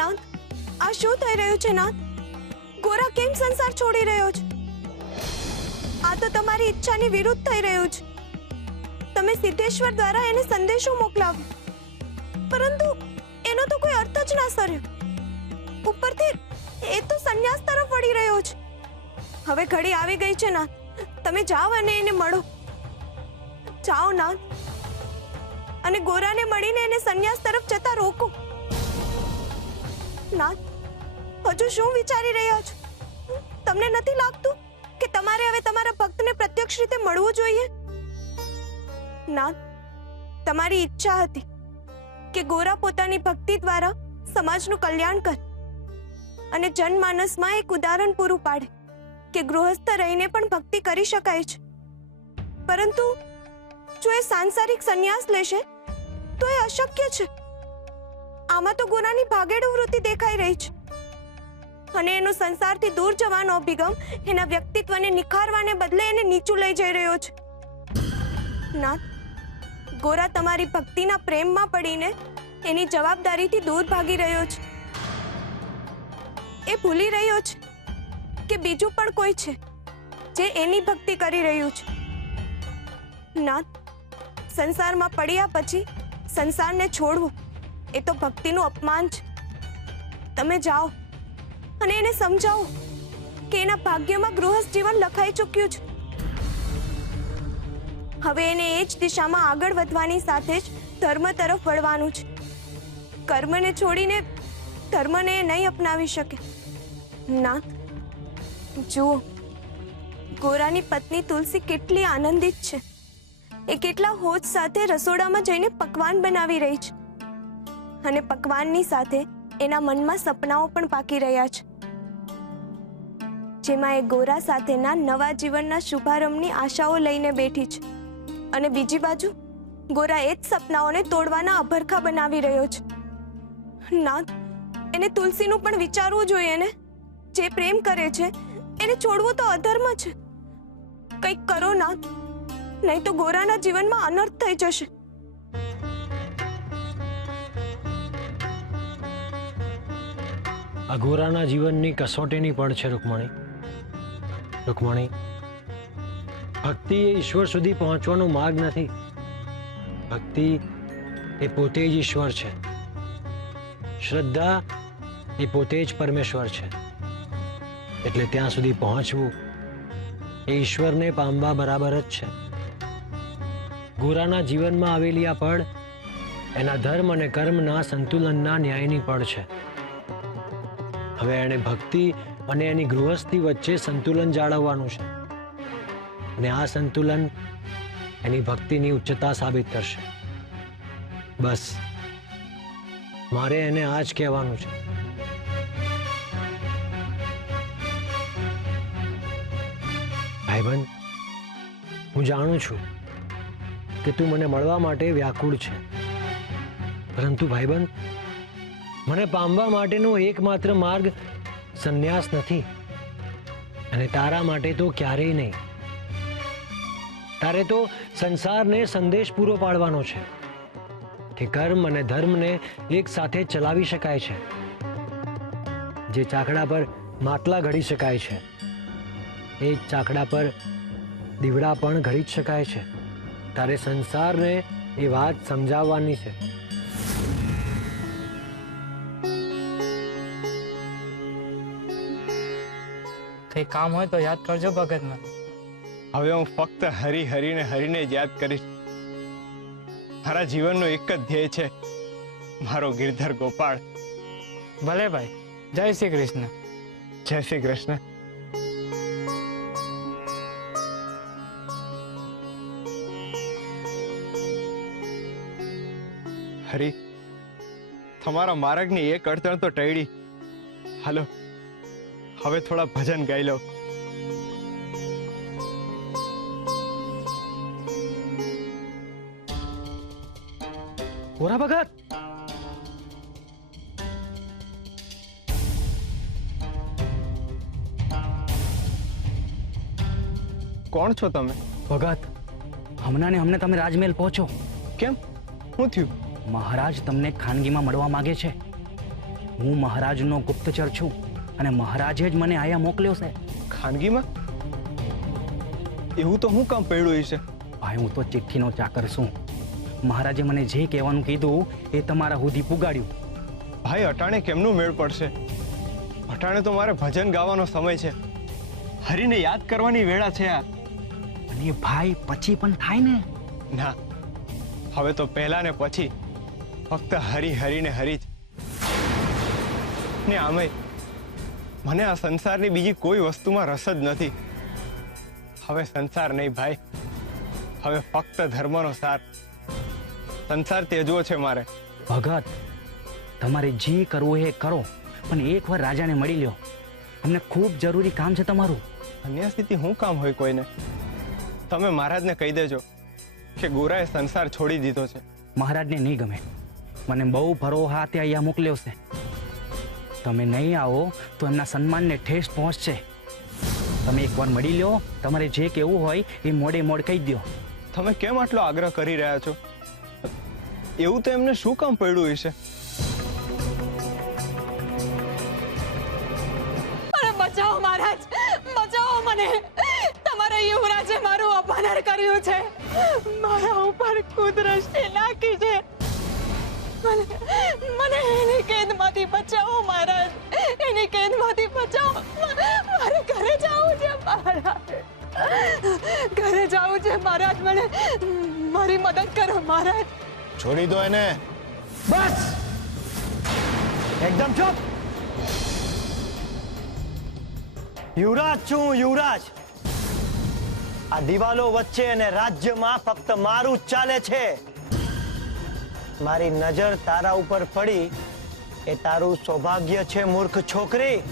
નાથ, આ શું થઈ રહ્યું છે નાથ? ગોરા કેમ સંસાર છોડી રહ્યો છે? આ તો તમારી ઈચ્છાની વિરુદ્ધ થઈ રહ્યું છે. તમે સિદ્ધેશ્વર દ્વારા એને સંદેશો મોકલાવ્યો, પરંતુ એનો તો કોઈ અર્થ જ ના સર્યો. ઉપરથી એ તો સંન્યાસ તરફ વળી રહ્યો છે. હવે ઘડી આવી ગઈ છે નાથ, તમે જાઓ અને એને મળો. જાઓ નાથ, અને ગોરાને મળીને એને સંન્યાસ તરફ જતા રોકો. નાથ, હજુ શું વિચારી રહ્યા છો? તમને નથી લાગતું કે તમારે હવે તમારા ભક્તને પ્રત્યક્ષ રીતે મળવું જોઈએ? નાથ, તમારી ઈચ્છા હતી કે ગોરા પોતાની ભક્તિ દ્વારા સમાજનું કલ્યાણ કરે અને જનમાનસમાં એક ઉદાહરણ પૂરું પાડે કે ગૃહસ્થ રહીને પણ ભક્તિ કરી શકાય છે. પરંતુ જો એ સાંસારિક સંન્યાસ લેશે તો એ અશક્ય છે. આમાં તો ગોરાની ભાગેડુ વૃત્તિ દેખાઈ રહી છે, અને એનો સંસારથી દૂર જવાનો અભિગમ એના વ્યક્તિત્વને નિખારવાને બદલે એને નીચું લઈ જઈ રહ્યો છે. નાથ, ગોરા તમારી ભક્તિના પ્રેમમાં પડીને એની જવાબદારીથી દૂર ભાગી રહ્યો છે. એ ભૂલી રહ્યો છે કે બીજું પણ કોઈ છે જે એની ભક્તિ કરી રહ્યું છે. નાથ, સંસારમાં પડ્યા પછી સંસારને છોડવું એ તો ભક્તિનું અપમાન છે. તમે જાઓ અને એને સમજાવો કે એના ભાગ્યમાં ગૃહસ્થ જીવન લખાઈ ચૂક્યું છે. હવે એને એ જ દિશામાં આગળ વધવાની સાથે જ ધર્મ તરફ વળવાનું છે. કર્મને છોડીને ધર્મને એ નહીં અપનાવી શકે. નાથ, જુઓ, ગોરાની પત્ની તુલસી કેટલી આનંદિત છે. એ કેટલા હોજ સાથે રસોડામાં જઈને પકવાન બનાવી રહી છે, અને પકવાનની સાથે એના મનમાં સપનાઓ પણ પાકી રહ્યા છે, જેમાં એ ગોરા સાથેના નવા જીવનના શુભારંભની આશાઓ લઈને બેઠી છે. અને બીજી બાજુ ગોરા એ જ સપનાઓને તોડવાના અભરખા બનાવી રહ્યો છે. નાથ, એને તુલસીનું પણ વિચારવું જોઈએ ને. જે પ્રેમ કરે છે એને છોડવું તો અધર્મ છે. કંઈક કરો નાથ, નહીં તો ગોરાના જીવનમાં અનર્થ થઈ જશે. આ ગોરાના જીવનની કસોટીની પળ છે રૂકમણી. રૂકમણી, ભક્તિ એ ઈશ્વર સુધી પહોંચવાનો માર્ગ નથી. ભક્તિ એ પોતે જ ઈશ્વર છે. શ્રદ્ધા એ પોતે જ પરમેશ્વર છે. એટલે ત્યાં સુધી પહોંચવું એ ઈશ્વરને પામવા બરાબર જ છે. ગોરાના જીવનમાં આવેલી આ પળ એના ધર્મ અને કર્મના સંતુલનના ન્યાયની પળ છે. હવે એણે ભક્તિ અને એની ગૃહસ્થી વચ્ચે સંતુલન જાળવવાનું છે, અને આ સંતુલન એની ભક્તિની ઉચ્ચતા સાબિત કરશે. બસ મારે એને આ જ કહેવાનું છે. ભાઈબંધ, હું જાણું છું કે તું મને મળવા માટે વ્યાકુળ છે, પરંતુ ભાઈબંધ, મને પામવા માટેનો એકમાત્ર માર્ગ સંન્યાસ નથી, અને તારા માટે તો ક્યારેય નહીં. તારે તો સંસારને સંદેશ પૂરો પાડવાનો છે કે કર્મ અને ધર્મને એક સાથે ચલાવી શકાય છે. જે ચાકડા પર માટલા ઘડી શકાય છે, એ જ ચાકડા પર દીવડા પણ ઘડી જ શકાય છે. તારે સંસારને એ વાત સમજાવવાની છે. કઈ કામ હોય તો યાદ કરજો ભગતમાં. હવે હું ફક્ત હરીને જ યાદ કરીશ. મારા જીવનનો એક જ ધ્યેય છે, મારો ગિરધર ગોપાળ. ભલે ભાઈ, જય શ્રી કૃષ્ણ. જય શ્રી કૃષ્ણ. હરી, તમારા માર્ગની એક અડચણ તો ટળી. હાલો, હવે થોડા ભજન ગાઈ લો. ગોરા ભગત, કોણ છો તમે? ભગત, હમણાં ને હમણે તમે રાજમહેલ પહોંચો. કેમ, શું થયું? મહારાજ તમને ખાનગીમાં મળવા માંગે છે. હું મહારાજનો ગુપ્તચર છું અને મહારાજે જ મને આયા મોકલ્યો છે. ખાનગીમાં એવું તો હું કામ પડ્યું હશે? ભાઈ હું તો ચિઠ્ઠીનો ચાકર છું. મહારાજે મને જે કહેવાનું કીધું એ તમારા સુધી પુગાડ્યું. ભાઈ અટાણે કેમનું મેળ પડશે? અટાણે તો મારે ભજન ગાવાનો સમય છે, હરિને યાદ કરવાની વેળા છે આ. અને ભાઈ પછી પણ થાય ને? ના, હવે તો પહેલા ને પછી ફક્ત હરી હરી ને હરી જ. ને આમે મને આ સંસારની બીજી કોઈ વસ્તુમાં રસ જ નથી. હવે સંસાર નહીં ભાઈ, હવે ફક્ત ધર્મનો સાર. સંસાર ત્યજવો છે મારે. ભગત, તમારે જે કરવું એ કરો, પણ એકવાર રાજાને મળી લ્યો. અમને ખૂબ જરૂરી કામ છે તમારું. અન્ય સ્થિતિ શું કામ હોય કોઈને? તમે મહારાજને કહી દેજો કે ગોરાએ સંસાર છોડી દીધો છે. મહારાજને નહીં ગમે. મને બહુ ભરો હાથે અહીંયા મોકલ્યો છે. તમે નહીં આવો તો એમના સન્માનને ઠેસ પહોંચશે. તમે એકવાર મળી લ્યો, તમારે જે કહેવું હોય એ મોડે મોડ કહી દો. તમે કેમ આટલો આગ્રહ કરી રહ્યા છો? એવું તો એમને શું કામ પડ્યું હશે? બચાવો મહારાજ, બચાવો મને. તમારા યુવરાજે મારું અપમાન કર્યું છે, મારા ઉપર કુદરતી નાખી છે. મને એની કેદમાંથી બચાવો મહારાજ, એની કેદમાંથી બચાવો. મારે ઘરે જવું છે મહારાજ, ઘરે જવું છે મહારાજ. મને મારી મદદ કરો મહારાજ. છોડી દો એને. બસ એકદમ ચૂપ. યુવરાજ છું, યુવરાજ. આ દિવાલો વચ્ચે અને રાજ્યમાં ફક્ત મારું જ ચાલે છે. મારી નજર તારા ઉપર પડી એ તારું સૌભાગ્ય છે મૂર્ખ છોકરી.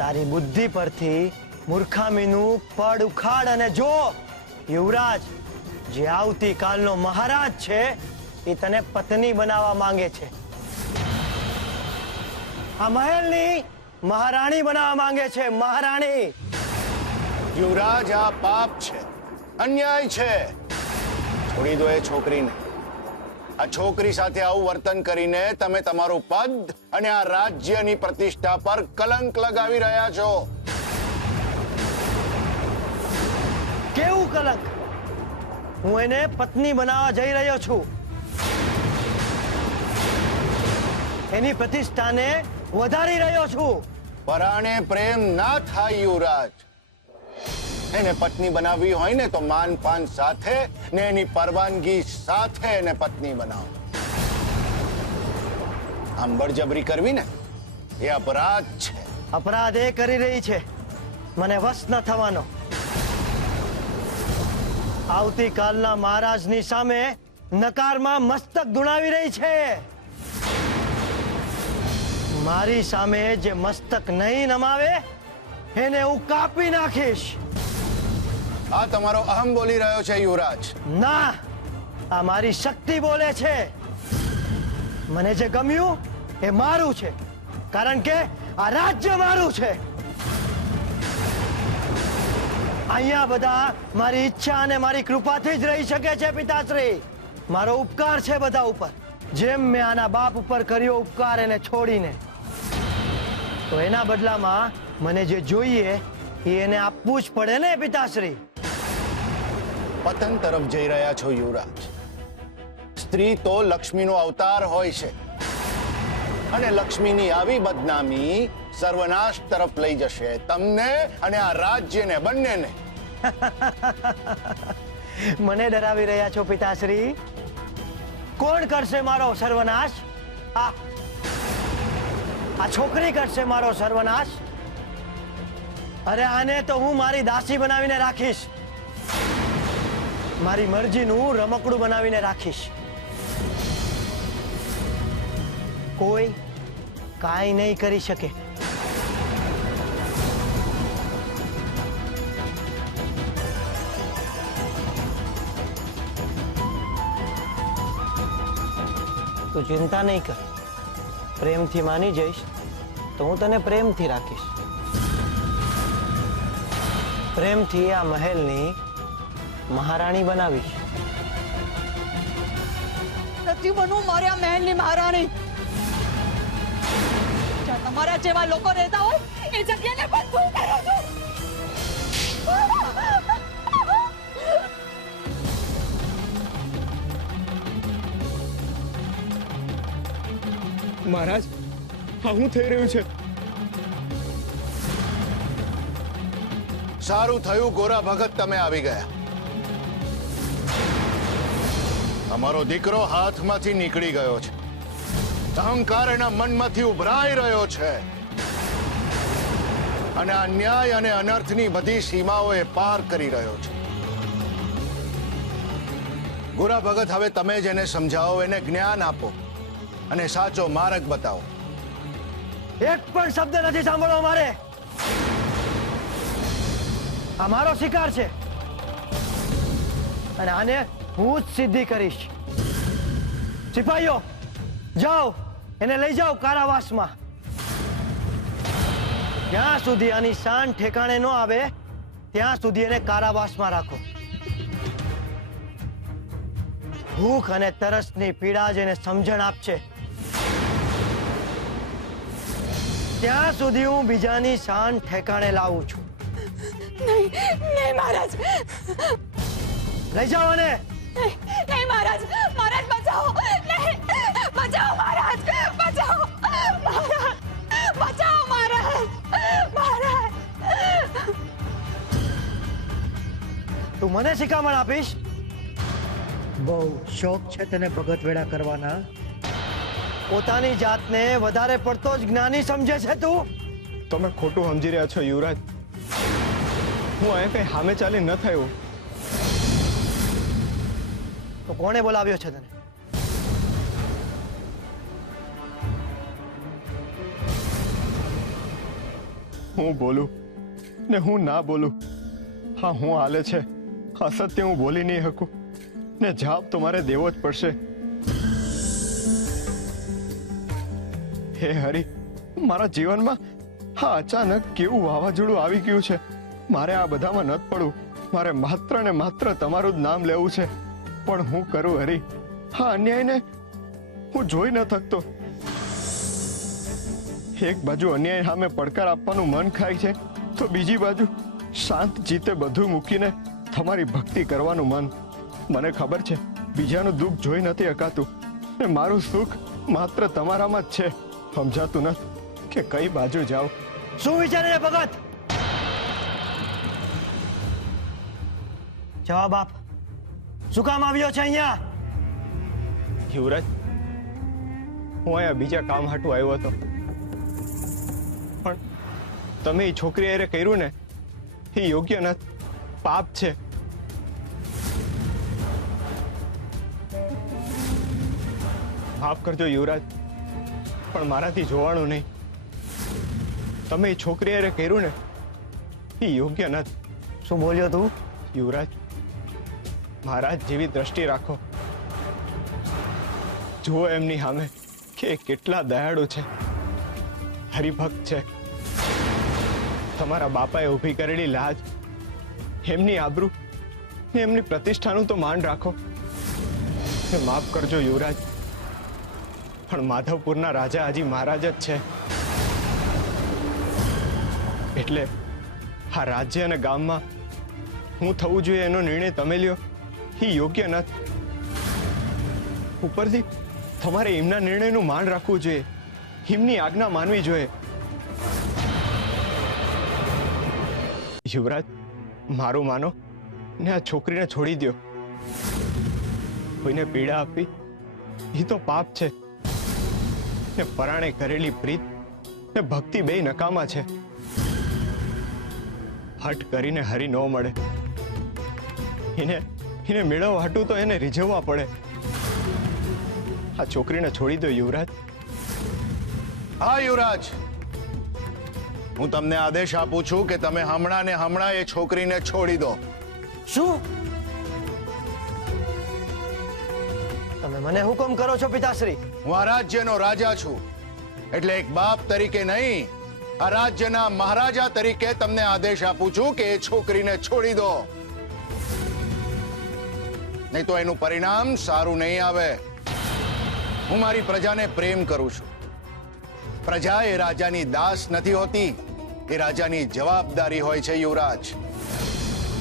તારી બુદ્ધિ પરથી મૂર્ખામીનું પડ ઉખાડ અને જો યુવરાજ, જે આવતીકાલનો મહારાજ છે એ તને પત્ની બનાવવા માંગે છે. આ મહેલની મહારાણી બનાવવા માંગે છે, મહારાણી. યુવરાજ, આ પાપ છે, અન્યાય છે. છોડી દો એ છોકરીને. આ છોકરી સાથે આવું વર્તન કરીને તમે તમારું પદ અને આ રાજ્યની પ્રતિષ્ઠા પર કલંક લગાવી રહ્યા છો. કેવું કલંક? હું એને પત્ની બનાવવા જઈ રહ્યો છું. એની પ્રતિષ્ઠાને વધારી રહ્યો છું. પરાણે પ્રેમ ના થાય યુવરાજ. એને પત્ની બનાવવી હોય ને તો માન પાન સાથે ને એની પરવાનગી સાથે એને પત્ની બનાવો. આમ બળજબરી કરવી ને એ અપરાધ છે. અપરાધ એ કરી રહી છે, મને વશ ન થવાનો. આવતીકાલના મહારાજની સામે નકારમાં મસ્તક ધુણાવી રહી છે. મારી સામે જે મસ્તક નહીં નમાવે એને હું કાપી નાખીશ. આ તમારો અહમ બોલી રહ્યો છે યુવરાજ. ના, આ મારી શક્તિ બોલે છે. મને જે ગમ્યું એ મારું છે, કારણ કે આ રાજ્ય મારું છે. અહીંયા બધા મારી ઈચ્છા અને મારી કૃપાથી જ રહી શકે છે પિતાશ્રી. મારો ઉપકાર છે બધા ઉપર. જેમ મેં આના બાપ ઉપર કર્યો ઉપકાર એને છોડીને, તો એના બદલામાં મને જે જોઈએ એ એને આપવું જ પડે ને પિતાશ્રી. પતન તરફ જઈ રહ્યા છો યુવરાજ. સ્ત્રી તો લક્ષ્મીનો અવતાર હોય છે અને લક્ષ્મીની આવી બદનામી સર્વનાશ તરફ લઈ જશે તમને અને આ રાજ્યને, બંનેને. મને ડરાવી રહ્યા છો પિતાશ્રી? કોણ કરશે મારો સર્વનાશ? આ છોકરી કરશે મારો સર્વનાશ. અરે આને તો હું મારી દાસી બનાવીને રાખીશ, મારી મરજીનું રમકડું બનાવીને રાખીશ. કોઈ કાંઈ નહીં કરી શકે. તું ચિંતા નહીં કર. પ્રેમથી માની જઈશ તો હું તને પ્રેમથી રાખીશ. પ્રેમથી આ મહેલની મહારાણી બનાવીશ. નથી બનવું મારે આ મહેલની મહારાણી. તમારા જેવા લોકો રહેતા હોય એ જગ્યાને પણ શું કરો છો? મહારાજ હા શું થઈ રહ્યું છે? સારું થયું ગોરા ભગત તમે આવી ગયા. અમારો દીકરો હાથમાંથી નીકળી ગયો છે. અહંકાર એના મનમાંથી ઉભરાઈ રહ્યો છે અને અન્યાય અને અનર્થની બધી સીમાઓ એ પાર કરી રહ્યો છે. ગોરા ભગત હવે તમે જ એને સમજાવો, એને જ્ઞાન આપો અને સાચો માર્ગ બતાવો. એક પણ શબ્દ નથી સાંભળવો મારે. આ મારો શિકાર છે અને આને હું જ સિદ્ધિ કરીશ. સિપાહીઓ જાઓ, એને લઈ જાઓ કારાવાસમાં. જ્યાં સુધી આની શાન ઠેકાણે ન આવે ત્યાં સુધી એને કારાવાસમાં રાખો. ભૂખ અને તરસની પીડા જેને સમજણ આપશે ત્યાં સુધી હું બીજાની શાન ઠેકાણે લાવું છું. નહીં નહીં મહારાજ, લઈ જાઓ અને નહીં મહારાજ, મહારાજ બચાવો, નહીં બચાવો મહારાજ, બચાવો મહારાજ, બચાવો મહારાજ, મહારાજ. તું મને શિખામણ આપીશ? બહુ શોખ છે તને ભગત વેડા કરવાના. પોતાની જાતને વધારે પડતો જ જ્ઞાની સમજે છે તું. તમે ખોટું સમજી રહ્યા છો યુવરાજ. હું અહીંયા કઈ સામે ચાલી ન થયો. તો કોણે બોલાવ્યો છે તને? હું બોલું ને હું ના બોલું, હા હું હાલે છે. અસત્ય હું બોલી નહીં શકું ને જવાબ તો મારે દેવો જ પડશે. હે હરી, મારા જીવનમાં હા અચાનક કેવું વાવાઝોડું આવી ગયું છે. મારે આ બધામાં નથી પડવું. મારે માત્ર ને માત્ર તમારું જ નામ લેવું છે. પણ હું કરું હરી? હા અન્યાયને હું જોઈ ન થકતો. એક બાજુ અન્યાય સામે પડકાર આપવાનું મન ખાય છે તો બીજી બાજુ શાંત જીતે બધું મૂકીને તમારી ભક્તિ કરવાનું મન. મને ખબર છે બીજાનું દુઃખ જોઈ નથી શકાતું ને મારું સુખ માત્ર તમારામાં જ છે. સમજાતું નથી કે કઈ બાજુ જાઉં. શું વિચારે છે ભગત? જવાબ આપ. શું કામ આવ્યો છે અહીંયા? યુવરાજ, હું અહીંયા બીજા કામ હાટું આવ્યો હતો, પણ તમે એ છોકરી હારે કર્યું ને એ યોગ્ય નથી, પાપ છે. માફ કરજો યુવરાજ, પણ મારાથી જોવાનું નહીં. તમે એ છોકરી હારે કર્યું ને એ યોગ્ય નથી. શું બોલ્યો તું? યુવરાજ, મહારાજ જેવી દ્રષ્ટિ રાખો. જુઓ એમની સામે કે એ કેટલા દયાળુ છે, હરિભક્ત છે. તમારા બાપાએ ઊભી કરેલી લાજ, એમની આબરૂ ને એમની પ્રતિષ્ઠાનું તો માન રાખો. માફ કરજો યુવરાજ, પણ માધવપુરના રાજા હજી મહારાજ જ છે. એટલે આ રાજ્ય અને ગામમાં હું થવું જોઈએ એનો નિર્ણય તમે લ્યો એ યોગ્ય નથી. ઉપરથી તમારે એમના નિર્ણયનું માન રાખવું જોઈએ, એમની આજ્ઞા માનવી જોઈએ. યુવરાજ, મારું માનો ને આ છોકરીને છોડી દો. કોઈને પીડા આપવી એ તો પાપ છે ને પરાણે કરેલી પ્રીત ને ભક્તિ બે નકામા છે. હટ કરીને હરી ન મળે. એને મેળવવા હાટું તો એને રીઝવવા પડે. આ છોકરીને છોડી દો યુવરાજ. હા યુવરાજ, હું તમને આદેશ આપું છું કે તમે હમણાં ને હમણાં એ છોકરીને છોડી દો. શું તમે મને હુકમ કરો છો પિતાશ્રી? હું આ રાજ્યનો રાજા છું, એટલે એક બાપ તરીકે નહીં, આ રાજ્યના મહારાજા તરીકે તમને આદેશ આપું છું કે એ છોકરીને છોડી દો. નહીં તો એનું પરિણામ સારું નહીં આવે. હું મારી પ્રજાને પ્રેમ કરું છું પ્રજા એ રાજાની દાસ નથી હોતી, એ રાજાની જવાબદારી હોય છે યુવરાજ.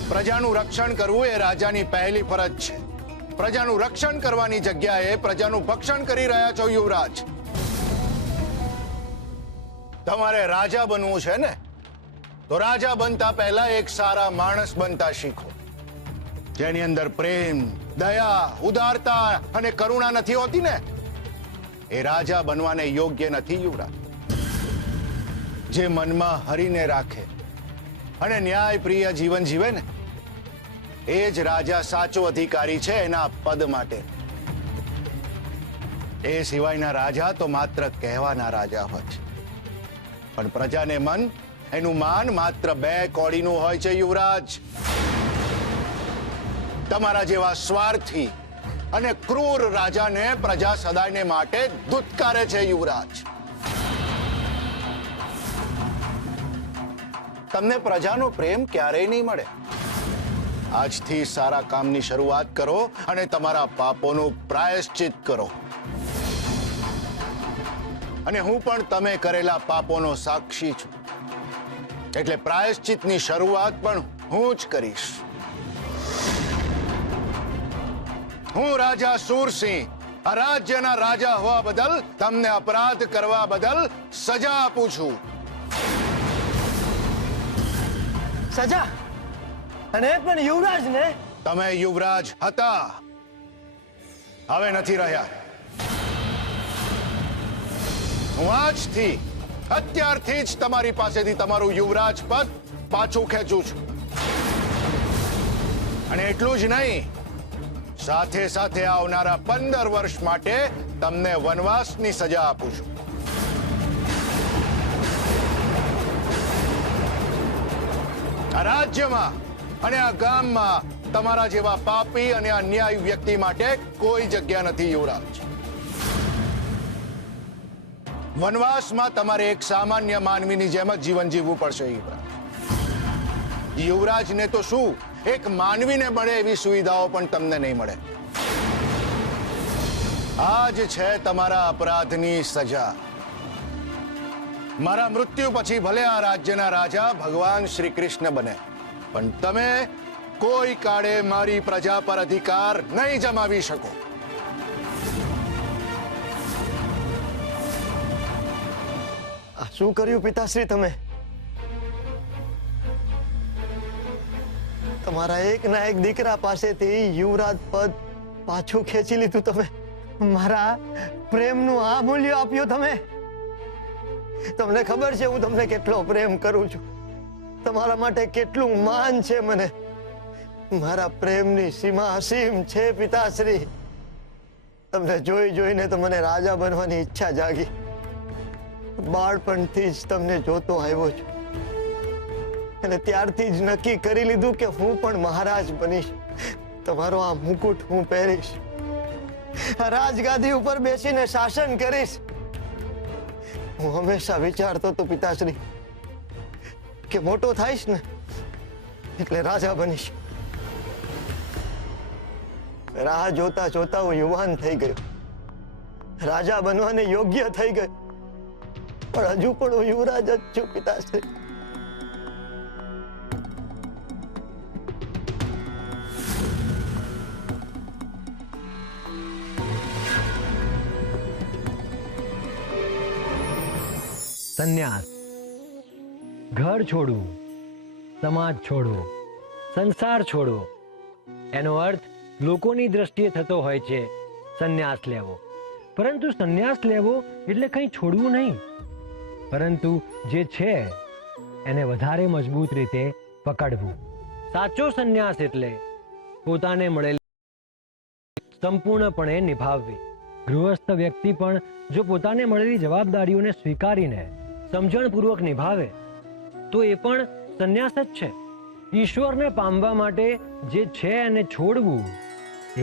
પ્રજાનું રક્ષણ કરવું એ રાજાની પહેલી ફરજ છે. પ્રજાનું રક્ષણ કરવાની જગ્યાએ પ્રજાનું ભક્ષણ કરી રહ્યા છો યુવરાજ. તમારે રાજા બનવું છે ને, તો રાજા બનતા પહેલા એક સારા માણસ બનતા શીખો, જેની અંદર પ્રેમ, દયા, ઉદારતા અને કરુણા નથી હોતી ને, એ રાજા બનવાને યોગ્ય નથી યુવરાજ. જે મનમાં હરીને રાખે અને ન્યાયપ્રિય જીવન જીવે ને, એ જ રાજા સાચો અધિકારી છે એના પદ માટે. એ સિવાયના રાજા તો માત્ર કહેવાના રાજા હોય છે, પણ પ્રજાને મન, એનું માન માત્ર 2 કોડીનું હોય છે યુવરાજ. તમારા જેવા સ્વાર્થી અને ક્રૂર રાજાને પ્રજા સદાયને માટે ધુત્કારે છે યુવરાજ. તમને પ્રજાનો પ્રેમ ક્યારેય નહીં મળે. આજથી સારા કામની શરૂઆત કરો અને તમારા પાપોનું પ્રાયશ્ચિત કરો. અને હું પણ તમે કરેલા પાપોનો સાક્ષી છું, એટલે પ્રાયશ્ચિતની શરૂઆત પણ હું જ કરીશ. હું રાજા શૂરસિંહ આ રાજ્યના રાજા હોવા બદલ તમને અપરાધ કરવા બદલ સજા આપું છું. સજા? અને એ પણ યુવરાજ ને? તમે યુવરાજ હતા, હવે નથી રહ્યા. હું આજથી, અત્યારથી જ તમારી પાસેથી તમારું યુવરાજ પદ પાછું ખેંચું છું. અને એટલું જ નહીં, સાથે સાથે આવનારા 15 વર્ષ માટે તમને વનવાસની સજા આપું છું. આ રાજ્યમાં અને આ ગામમાં તમારા જેવા પાપી અને અન્યાયી વ્યક્તિ માટે કોઈ જગ્યા નથી યુવરાજ. વનવાસમાં તમારે એક સામાન્ય માનવીની જેમ જ જીવન જીવવું પડશે યુવરાજ. યુવરાજને તો શું, એક માનવીને મળે એવી સુવિધાઓ પણ તમને નહીં મળે. આ જ છે તમારા અપરાધની સજા. મારા મૃત્યુ પછી ભલે આ રાજ્યના રાજા ભગવાન શ્રી કૃષ્ણ બને, પણ તમે કોઈ કાળે મારી પ્રજા પર અધિકાર નહીં જમાવી શકો. આ શું કર્યું પિતાશ્રી તમે? તમારા એકના એક દીકરા પાસેથી યુવરાજ પદ પાછું ખેંચી લીધું તમે. મારા પ્રેમનું આ મૂલ્ય આપ્યું તમે. તમને ખબર છે હું તમને કેટલો પ્રેમ કરું છું, તમારા માટે કેટલું માન છે મને. મારા પ્રેમની સીમા અસીમ છે પિતાશ્રી. તમને જોઈ જોઈને તો મને રાજા બનવાની ઈચ્છા જાગી. બાળપણથી જ તમને જોતો આવ્યો છું અને ત્યારથી જ નક્કી કરી લીધું કે હું પણ મહારાજ બનીશ. તમારો આ મુકુટ હું પહેરીશ, આ રાજગાદી ઉપર બેસીને શાસન કરીશ. હું હંમેશા વિચારતો હતો પિતાશ્રી કે મોટો થાઈશ ને એટલે રાજા બનીશ. રાહ જોતા જોતા હું યુવાન થઈ ગયો, રાજા બનવાને યોગ્ય થઈ ગયો, પણ હજુ પણ હું યુવરાજ જ છું પિતાશ્રી. સંન્યાસ, ઘર છોડવું, સમાજ છોડવો, સંસાર છોડવો, એનો અર્થ લોકોની દ્રષ્ટિએ થતો હોય છે સંન્યાસ લેવો. પરંતુ સંન્યાસ લેવો એટલે કંઈ છોડવું નહીં, પરંતુ જે છે એને વધારે મજબૂત રીતે પકડવું. સાચો સંન્યાસ એટલે પોતાને મળેલી સંપૂર્ણપણે નિભાવવી. ગૃહસ્થ વ્યક્તિ પણ જો પોતાને મળેલી જવાબદારીઓને સ્વીકારીને સમજણપૂર્વક નિભાવે તો એ પણ સંન્યાસ જ છે. ઈશ્વરને પામવા માટે જે છે એને છોડવું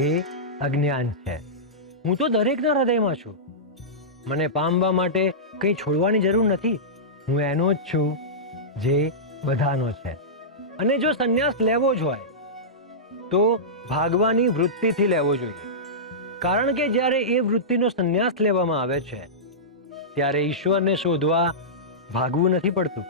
એ અજ્ઞાન છે. હું તો દરેકના હૃદયમાં છું. મને પામવા માટે કંઈ છોડવાની જરૂર નથી. હું એનો જ છું જે બધાનો છે. અને જો સંન્યાસ લેવો જ હોય તો ભાગવાની વૃત્તિથી લેવો જોઈએ. કારણ કે જ્યારે એ વૃત્તિનો સંન્યાસ લેવામાં આવે છે ત્યારે ઈશ્વરને શોધવા ભાગવું નથી પડતું.